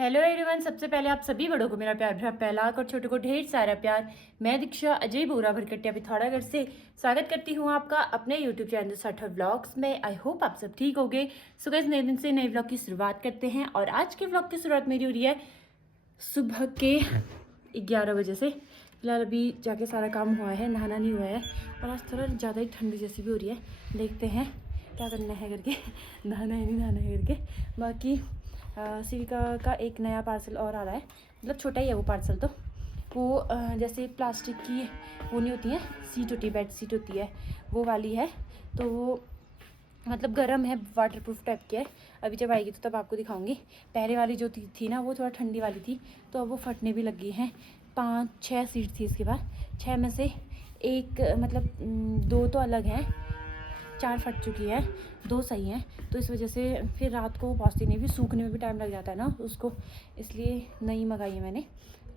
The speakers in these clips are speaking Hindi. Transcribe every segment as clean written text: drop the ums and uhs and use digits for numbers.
Hello everyone. सबसे पहले आप सभी बड़ों को मेरा प्यार भरा पहला और छोटों को ढेर सारा प्यार। मैं दीक्षा अजय बोरा भरकटिया पिथौरागढ़ से स्वागत करती हूँ आपका अपने यूट्यूब चैनल साठा व्लॉग्स में। आई होप आप सब ठीक होंगे। सो गाइस, नए दिन से नए व्लॉग की शुरुआत करते हैं और आज के व्लॉग की शुरुआत मेरी हो रही है सुबह के 11 बजे से। फिलहाल अभी जाके सारा काम हुआ है, नहाना नहीं हुआ है और आज थोड़ा ज़्यादा ही ठंडी जैसी भी हो रही है। देखते हैं क्या करना है करके, नहाना है नहीं नहाना है करके। बाकी सिविका का एक नया पार्सल और आ रहा है, मतलब छोटा ही है वो पार्सल। तो वो जैसे प्लास्टिक की वो नहीं होती है, सीट होती है, बेड सीट होती है, वो वाली है। तो वो मतलब गर्म है, वाटरप्रूफ टाइप की है। अभी जब आएगी तो तब आपको दिखाऊंगी। पहले वाली जो थी ना, वो थोड़ा ठंडी वाली थी, तो अब वो फटने भी लगी हैं। 5-6 सीट थी इसके बाद, 6 में से एक मतलब 2 तो अलग हैं, 4 फट चुकी है, 2 सही हैं। तो इस वजह से फिर रात को पहुँचती नहीं, भी सूखने में भी टाइम लग जाता है ना उसको, इसलिए नई मंगाई है मैंने।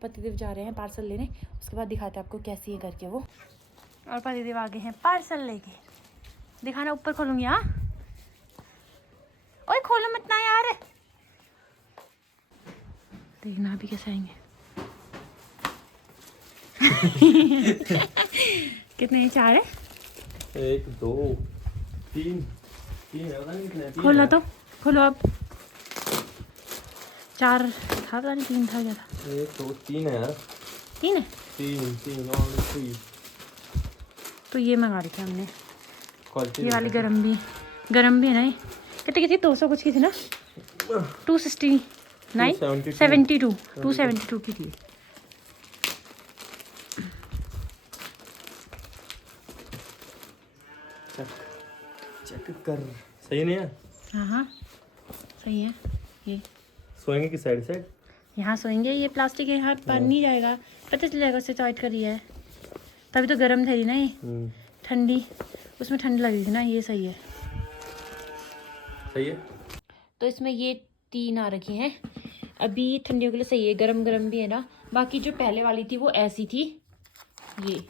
पतिदेव जा रहे हैं पार्सल लेने, उसके बाद दिखाते हैं आपको कैसी है करके वो। और पतिदेव आगे हैं पार्सल लेके। दिखाना, ऊपर खोलूँगी। हाँ ओए खोलो मत ना यार, देखना अभी कैसे आएंगे। कितने 4 है? 1 2 3 3 है, पता नहीं कितने। खोलो तो, खोलो अब। 4 था, पता नहीं 3 था, क्या था? 1 2 3 है यार। 3 है 3 और 3 तो ये मंगा रही थी हमने। क्वालिटी ये वाली गरम भी है ना। ये कितनी की थी? 200 कुछ की थी ना, 269 72 272 की थी। चेक कर, सही नहीं है? हाँ सही है। ये सोएंगे किस साइड से? यहाँ सोएंगे। ये प्लास्टिक है, यहाँ पानी नहीं जाएगा, पता चल जाएगा उससे टाइट करी है। तभी तो गर्म थी ना ये, ठंडी उसमें ठंड लगी थी ना। ये सही है, सही है। तो इसमें ये 3 आ रखी हैं अभी ठंडियों के लिए। सही है, गरम गरम भी है ना। बाकी जो पहले वाली थी वो ऐसी थी, ये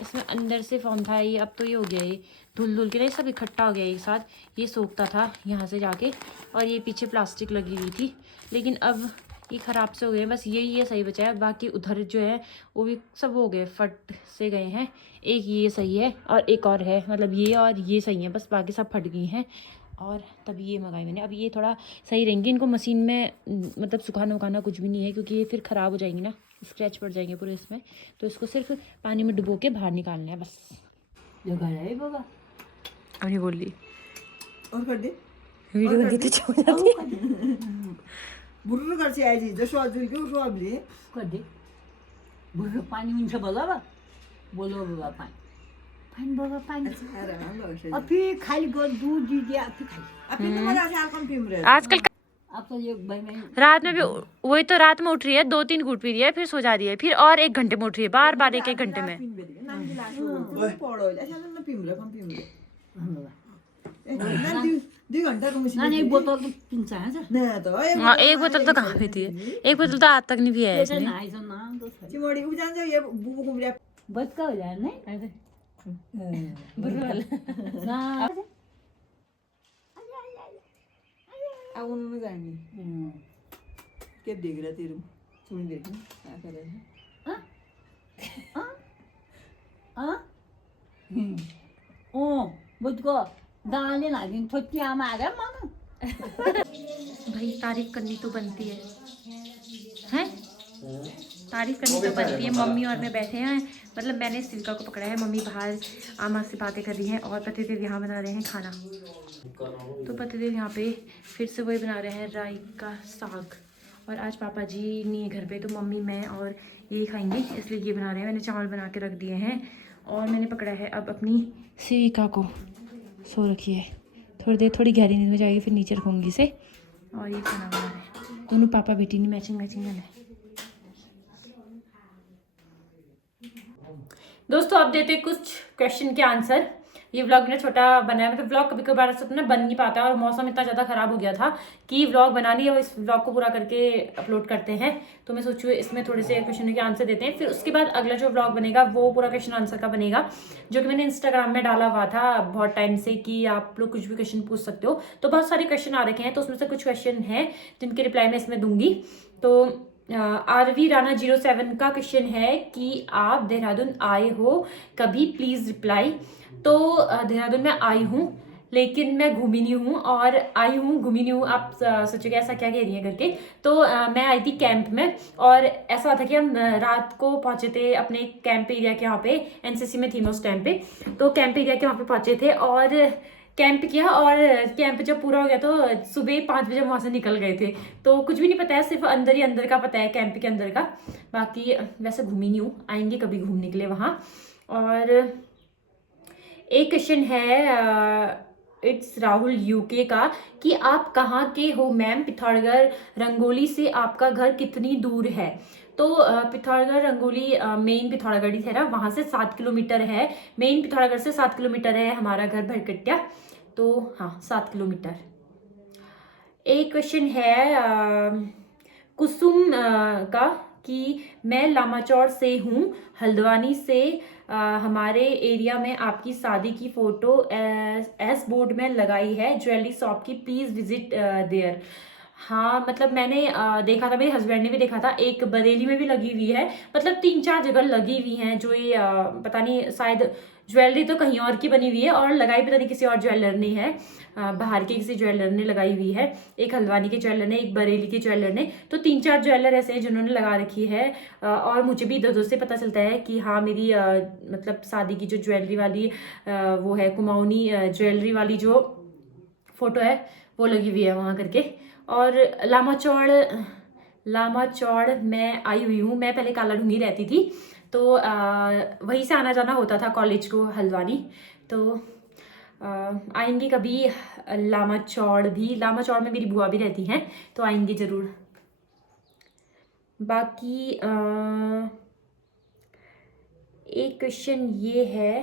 इसमें अंदर से फॉर्म था ये। अब तो ये हो गया, ये धुल के ना सब इकट्ठा हो गया एक साथ। ये सोखता था यहाँ से जाके, और ये पीछे प्लास्टिक लगी हुई थी, लेकिन अब ये ख़राब से हो गए। बस ये सही बचा है, बाकी उधर जो है वो भी सब हो गए, फट से गए हैं। एक ये सही है और एक और है, मतलब ये और ये सही है, बस बाकी सब फट गई हैं। और तभी ये मंगाई मैंने। अब ये थोड़ा सही रहेंगी, इनको मशीन में मतलब सुखाना उखाना कुछ भी नहीं है, क्योंकि ये फिर ख़राब हो जाएंगी ना, स्क्रैच पड़ जाएंगे पूरे इसमें। तो इसको सिर्फ पानी में डुबो के बाहर निकालना है बस। अब ये बोल ली और कर दे, वीडियो बनती तो छोड़ जाती है। बुर्र गर्छ आइजी जसो अजुल के उसो अबले कर दे। बुर्र पानी हुन्छ बोला बा, बोलो बा पानी पानी बगा पानी। अरे हम लोग अभी खाली गो दूध दी दिया अभी खाली। अभी तो मजा से आलकम पीम रहे आजकल अब तो ये भाई मैं रात में भी वही तो, रात में उठ रही है 2-3 घूंट पी रही है, फिर सो जा रही है, फिर और 1 घंटे में उठ रही है, बार बार 1-1 घंटे में। नाम गिला तो पड़ो ऐसा ना पीम रहे कम पीम रहे ना 2 घंटा को मशीन ना नहीं बोतल तो पिन्छ है ना तो हाँ, 1 बोतल तो कहाँ पीती है, 1 बोतल तो आज तक नहीं पिया है ऐसा इसने। ना ऐसा ना तो चिमोड़ी को जान जाओ ये बुबु कुमरिया बच का हो जाए नहीं ना अब उन्होंने जाएंगे क्या देख रहा तेरे सुन देख क्या कर रहे हैं ओ बुझ को दाने लागिन छोटी आमा आ गया मानो भाई तारीफ करनी तो बनती है, हैं? तारीफ करनी तो बनती है। मम्मी और मैं बैठे हैं, मतलब मैंने सिल्का को पकड़ा है, मम्मी बाहर आमा से बातें कर रही हैं और पतिदेव यहाँ बना रहे हैं खाना। तो पतिदेव यहाँ पे फिर से वही बना रहे हैं, राई का साग। और आज पापा जी नहीं है घर पे, तो मम्मी मैं और यही खाएंगे, इसलिए ये बना रहे हैं। मैंने चावल बना के रख दिए हैं और मैंने पकड़ा है अब अपनी सिविका को। सो रखी है, थोड़ी देर थोड़ी गहरी नींद में जाएगी, फिर नीचे रखूँगी इसे। और ये खाना बना रहे हैं दोनों पापा बेटी ने, मैचिंग है। दोस्तों अब देते कुछ क्वेश्चन के आंसर। ये व्लॉग मेरा छोटा बना है, मतलब व्लॉग कभी कभार ऐसा ना बन नहीं पाता, और मौसम इतना ज़्यादा ख़राब हो गया था कि व्लॉग बना लिया और इस व्लॉग को पूरा करके अपलोड करते हैं। तो मैं सोचूँ इसमें थोड़े से क्वेश्चन के आंसर देते हैं, फिर उसके बाद अगला जो व्लॉग बनेगा वो पूरा क्वेश्चन आंसर का बनेगा, जो कि मैंने इंस्टाग्राम में डाला हुआ था बहुत टाइम से कि आप लोग कुछ भी क्वेश्चन पूछ सकते हो। तो बहुत सारे क्वेश्चन आ रखे हैं, तो उसमें से कुछ क्वेश्चन हैं जिनके रिप्लाई मैं इसमें दूंगी। तो आरवी राणा 07 का क्वेश्चन है कि आप देहरादून आए हो कभी, प्लीज रिप्लाई। तो देहरादून में आई हूँ लेकिन मैं घूमी नहीं हूँ, और आई हूँ घूमी नहीं हूँ। आप सोचोगे ऐसा क्या कह रही है करके। तो मैं आई थी कैंप में, और ऐसा था कि हम रात को पहुंचे थे अपने कैंप एरिया के यहाँ पे, एनसीसी में थी मैं उस टाइम पे। तो कैंप एरिया के वहाँ पे पहुंचे थे और कैंप किया, और कैंप जब पूरा हो गया तो सुबह 5 बजे वहाँ से निकल गए थे। तो कुछ भी नहीं पता है, सिर्फ अंदर ही अंदर का पता है, कैंप के अंदर का। बाकी वैसे घूमी नहीं हूँ, आएंगे कभी घूमने के लिए वहाँ। और एक क्वेश्चन है इट्स राहुल यूके का कि आप कहाँ के हो मैम, पिथौरागढ़ रंगोली से आपका घर कितनी दूर है। तो पिथौरागढ़ रंगोली मेन पिथौरागढ़ ही है, वहाँ से 7 किलोमीटर है। मेन पिथौरागढ़ से 7 किलोमीटर है हमारा घर भरकटिया। तो हाँ 7 किलोमीटर। एक क्वेश्चन है कुसुम का कि मैं लामाचौड़ से हूँ, हल्द्वानी से। हमारे एरिया में आपकी शादी की फोटो एस बोर्ड में लगाई है ज्वेलरी शॉप की, प्लीज विजिट देयर। हाँ मतलब मैंने देखा था, मेरे हस्बैंड ने भी देखा था, एक बरेली में भी लगी हुई है, मतलब 3-4 जगह लगी हुई हैं। जो ये पता नहीं, शायद ज्वेलरी तो कहीं और की बनी हुई है और लगाई पता नहीं किसी और ज्वेलर ने है, बाहर के किसी ज्वेलर ने लगाई हुई है। एक हल्द्वानी के ज्वेलर ने, एक बरेली के ज्वेलर ने। तो 3-4 ज्वेलर ऐसे हैं जिन्होंने लगा रखी है। और मुझे भी इधर उधर से पता चलता है कि हाँ मेरी मतलब शादी की जो ज्वेलरी वाली वो है, कुमाऊनी ज्वेलरी वाली जो फोटो है वो लगी हुई है वहाँ करके। और लामाचौड़ मैं आई हुई हूँ, मैं पहले काला ढूंगी रहती थी, तो वहीं से आना जाना होता था कॉलेज को, हल्द्वानी। तो आएंगे कभी लामाचौड़ भी, लामाचौड़ में मेरी बुआ भी रहती हैं, तो आएंगे ज़रूर। बाकी एक क्वेश्चन ये है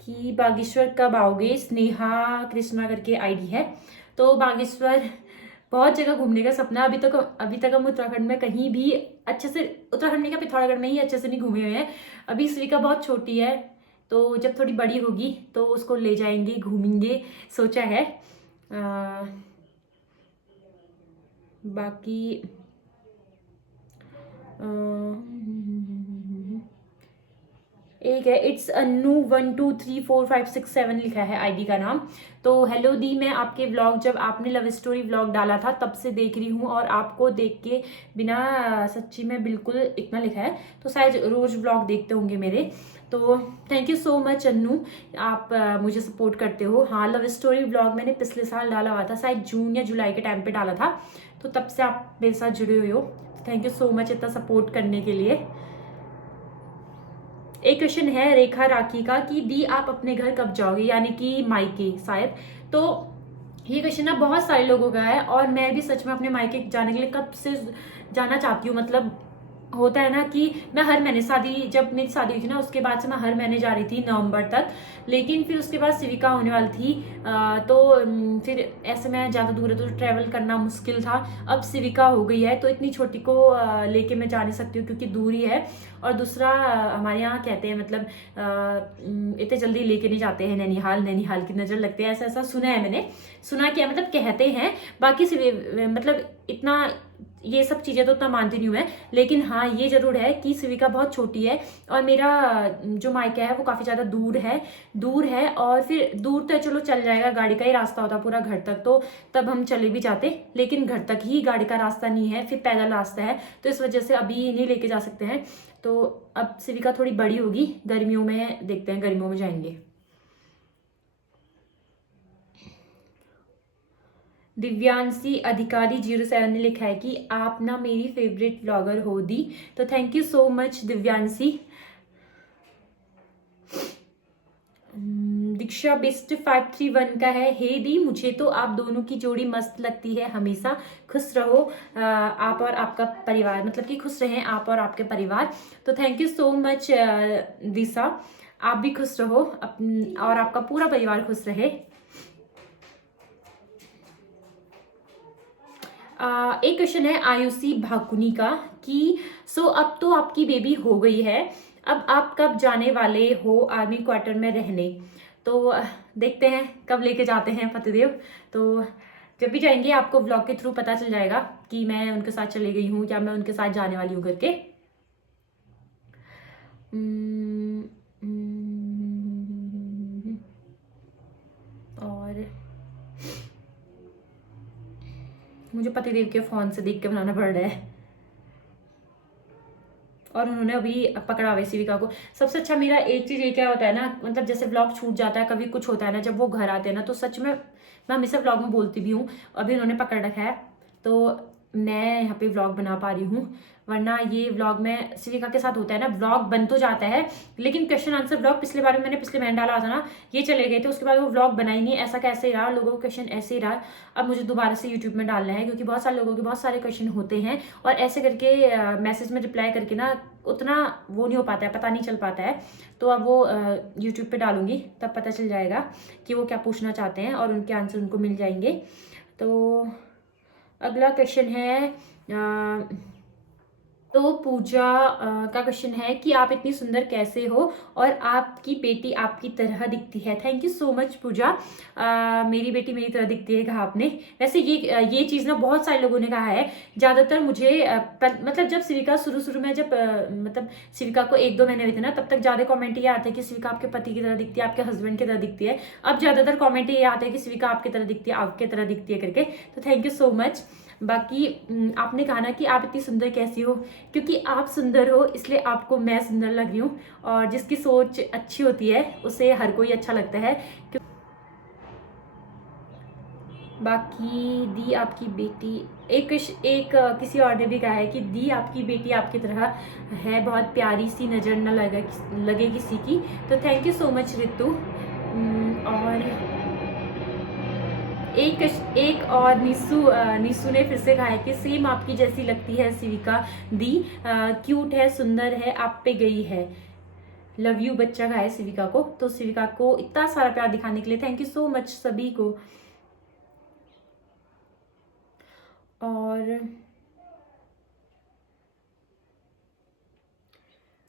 कि बागेश्वर कब आओगे, स्नेहा कृष्णा करके आईडी है। तो बागेश्वर बहुत जगह घूमने का सपना, अभी तक हम उत्तराखंड में कहीं भी अच्छे से, उत्तराखंड में क्या पिथौरागढ़ में ही अच्छे से नहीं घूमे हुए हैं। अभी श्रीका बहुत छोटी है, तो जब थोड़ी बड़ी होगी तो उसको ले जाएंगे, घूमेंगे, सोचा है। बाकी एक है इट्स अन्नू 1 2 3 4 5 6 7 लिखा है आईडी का नाम। तो हेलो दी, मैं आपके व्लॉग जब आपने लव स्टोरी व्लॉग डाला था तब से देख रही हूँ, और आपको देख के बिना सच्ची में बिल्कुल, इतना लिखा है, तो शायद रोज व्लॉग देखते होंगे मेरे। तो thank you so much Annu, आप मुझे सपोर्ट करते हो। हाँ लव स्टोरी व्लॉग मैंने पिछले साल डाला हुआ था, शायद जून या जुलाई के टाइम पे डाला था, तो तब से आप मेरे साथ जुड़े हुए हो। थैंक यू सो मच इतना सपोर्ट करने के लिए। एक क्वेश्चन है रेखा राखी का कि दी आप अपने घर कब जाओगे, यानी कि मायके शायद। तो ये क्वेश्चन ना बहुत सारे लोगों का है, और मैं भी सच में अपने मायके जाने के लिए कब से जाना चाहती हूँ। मतलब होता है ना कि मैं हर महीने, जब मेरी शादी हुई थी ना उसके बाद से मैं हर महीने जा रही थी नवंबर तक, लेकिन फिर उसके बाद सिविका होने वाली थी, तो फिर ऐसे में ज़्यादा दूर है तो ट्रैवल करना मुश्किल था। अब सिविका हो गई है तो इतनी छोटी को लेके मैं जा नहीं सकती हूँ क्योंकि दूरी है, और दूसरा हमारे यहाँ कहते हैं मतलब इतने जल्दी लेके नहीं जाते हैं नैनीहाल की नज़र लगती है, ऐसा सुना है मैंने, सुना क्या मतलब कहते हैं। बाकी मतलब इतना ये सब चीज़ें तो उतना मानती नहीं हूँ मैं, लेकिन हाँ ये जरूर है कि सिविका बहुत छोटी है, और मेरा जो मायका है वो काफ़ी ज़्यादा दूर है। और फिर दूर तो चलो चल जाएगा, गाड़ी का ही रास्ता होता पूरा घर तक, तो तब हम चले भी जाते, लेकिन घर तक ही गाड़ी का रास्ता नहीं है, फिर पैदल रास्ता है, तो इस वजह से अभी नहीं लेके जा सकते हैं। तो अब सिविका थोड़ी बड़ी होगी, गर्मियों में देखते हैं, गर्मियों में जाएंगे। दिव्यांशी अधिकारी 07 ने लिखा है कि आप ना मेरी फेवरेट व्लॉगर हो दी। तो thank you so much Divyanshi. Diksha best 531 का है, हे दी मुझे तो आप दोनों की जोड़ी मस्त लगती है, हमेशा खुश रहो आप और आपका परिवार, मतलब कि खुश रहें आप और आपके परिवार। तो थैंक यू सो मच दिशा। आप भी खुश रहो और आपका पूरा परिवार खुश रहे। एक क्वेश्चन है आयुषी भाकुनी का कि अब तो आपकी बेबी हो गई है, अब आप कब जाने वाले हो आर्मी क्वार्टर में रहने? तो देखते हैं कब लेके जाते हैं पतिदेव। तो जब भी जाएंगे आपको व्लॉग के थ्रू पता चल जाएगा कि मैं उनके साथ चली गई हूँ या मैं उनके साथ जाने वाली हूँ करके। और मुझे पतिदेव के फोन से देख के बनाना पड़ रहा है। और उन्होंने अभी पकड़ा हुआ शिविका को। सबसे अच्छा मेरा एक चीज़ ये क्या होता है ना, मतलब जैसे व्लॉग छूट जाता है, कभी कुछ होता है ना, जब वो घर आते हैं ना, तो सच में मैं हमेशा व्लॉग में बोलती भी हूँ। अभी उन्होंने पकड़ रखा है तो मैं यहाँ पे व्लॉग बना पा रही हूँ, वरना ये व्लॉग में शिविका के साथ होता है ना, व्लॉग बन तो जाता है लेकिन क्वेश्चन आंसर व्लॉग पिछले बार में मैंने पिछले महीने डाला था ना, ये चले गए थे, उसके बाद वो व्लॉग बना ही नहीं। ऐसा कैसे रहा, लोगों को क्वेश्चन ऐसे ही रहा। अब मुझे दोबारा से यूट्यूब में डालना है क्योंकि बहुत सारे लोगों के बहुत सारे क्वेश्चन होते हैं और ऐसे करके मैसेज में रिप्लाई करके ना उतना वो नहीं हो पाता है, पता नहीं चल पाता है। तो अब वो यूट्यूब पे डालूंगी, तब पता चल जाएगा कि वो क्या पूछना चाहते हैं और उनके आंसर उनको मिल जाएंगे। तो अगला क्वेश्चन है तो पूजा का क्वेश्चन है कि आप इतनी सुंदर कैसे हो और आपकी बेटी आपकी तरह दिखती है। थैंक यू सो मच पूजा। मेरी बेटी मेरी तरह दिखती है कहा आपने। वैसे ये चीज़ ना बहुत सारे लोगों ने कहा है। ज़्यादातर मुझे मतलब जब शिविका शुरू में जब मतलब शिविका को 1-2 महीने हुए थे ना, तब तक ज़्यादा कॉमेंट ये आते हैं कि शिविका आपके पति की तरह दिखती है, आपके हस्बैंड की तरह दिखती है। अब ज़्यादातर कॉमेंट ये आते हैं कि शिविका आपकी तरह दिखती है, आपकी तरह दिखती है करके। तो थैंक यू सो मच। बाकी आपने कहा ना कि आप इतनी सुंदर कैसी हो, क्योंकि आप सुंदर हो इसलिए आपको मैं सुंदर लग रही हूँ। और जिसकी सोच अच्छी होती है उसे हर कोई अच्छा लगता है। बाकी दी आपकी बेटी एक किसी और ने भी कहा है कि दी आपकी बेटी आपकी तरह है, बहुत प्यारी सी, नज़र न लगे किसी की। तो thank you so much Ritu. और एक और निसू ने फिर से कहा है कि सेम आपकी जैसी लगती है शिविका दी, क्यूट है, सुंदर है, आप पे गई है। लव यू बच्चा कहा है शिविका को। तो शिविका को इतना सारा प्यार दिखाने के लिए थैंक यू सो मच सभी को। और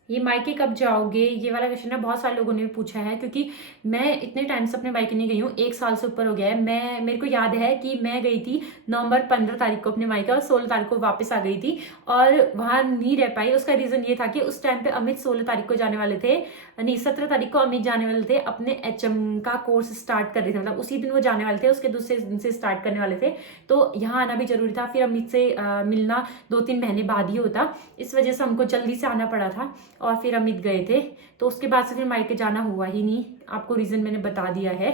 ये मायके कब जाओगे, ये वाला क्वेश्चन ना बहुत सारे लोगों ने भी पूछा है, क्योंकि मैं इतने टाइम से अपने मायके नहीं गई हूँ, 1 साल से ऊपर हो गया है। मेरे को याद है कि मैं गई थी नवंबर 15 तारीख को अपने मायके और 16 तारीख को वापस आ गई थी और वहाँ नहीं रह पाई। उसका रीज़न ये था कि उस टाइम पे अमित 16 तारीख को जाने वाले थे, नहीं 17 तारीख को अमित जाने वाले थे, अपने HM का कोर्स स्टार्ट कर रहे थे, मतलब उसी दिन वो जाने वाले थे, उसके दूसरे दिन से स्टार्ट करने वाले थे। तो यहाँ आना भी जरूरी था, फिर अमित से मिलना 2-3 महीने बाद ही होता, इस वजह से हमको जल्दी से आना पड़ा था और फिर अमित गए थे। तो उसके बाद से फिर मायके जाना हुआ ही नहीं। आपको रीजन मैंने बता दिया है।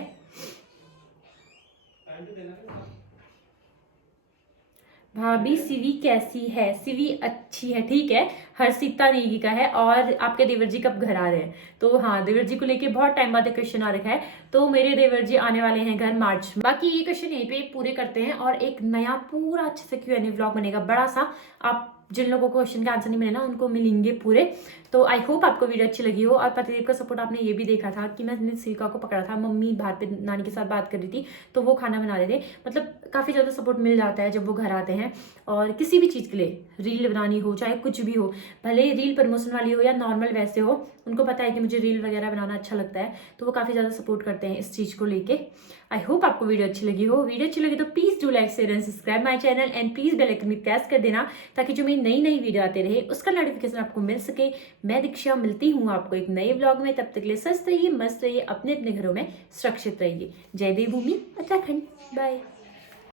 भाभी सिवी कैसी है? सिवी अच्छी है, ठीक है। हर्षिता नेगी का है। और आपके देवर जी कब घर आ रहे हैं? तो हाँ, देवर जी को लेके बहुत टाइम बाद क्वेश्चन आ रखा है, तो मेरे देवर जी आने वाले हैं घर मार्च में। बाकी ये क्वेश्चन यहीं पे पूरे करते हैं और एक नया पूरा अच्छे से Q&A व्लॉग बनेगा बड़ा सा। आप जिन लोगों को क्वेश्चन के आंसर नहीं मिले ना, उनको मिलेंगे पूरे। तो आई होप आपको वीडियो अच्छी लगी हो। और पतिदेव का सपोर्ट आपने ये भी देखा था कि मैंने शिविका को पकड़ा था, मम्मी बाहर पे नानी के साथ बात कर रही थी तो वो खाना बना रहे थे। मतलब काफ़ी ज़्यादा सपोर्ट मिल जाता है जब वो घर आते हैं। और किसी भी चीज़ के लिए, रील बनानी हो चाहे कुछ भी हो, भले रील प्रमोशन वाली हो या नॉर्मल वैसे हो, उनको पता है कि मुझे रील वगैरह बनाना अच्छा लगता है, तो वो काफ़ी ज़्यादा सपोर्ट करते हैं इस चीज़ को लेके। आई होप आपको वीडियो अच्छी लगी हो। वीडियो अच्छी लगी तो please do like share and subscribe my channel and please bell icon भी प्रेस कर देना, ताकि जो मेरी नई वीडियो आते रहे उसका नोटिफिकेशन आपको मिल सके। मैं दीक्षा मिलती हूँ आपको एक नए व्लॉग में। तब तक के लिए स्वस्थ रहिए, मस्त रहिए, अपने अपने घरों में सुरक्षित रहिए। जय देवभूमि उत्तराखंड। बाय।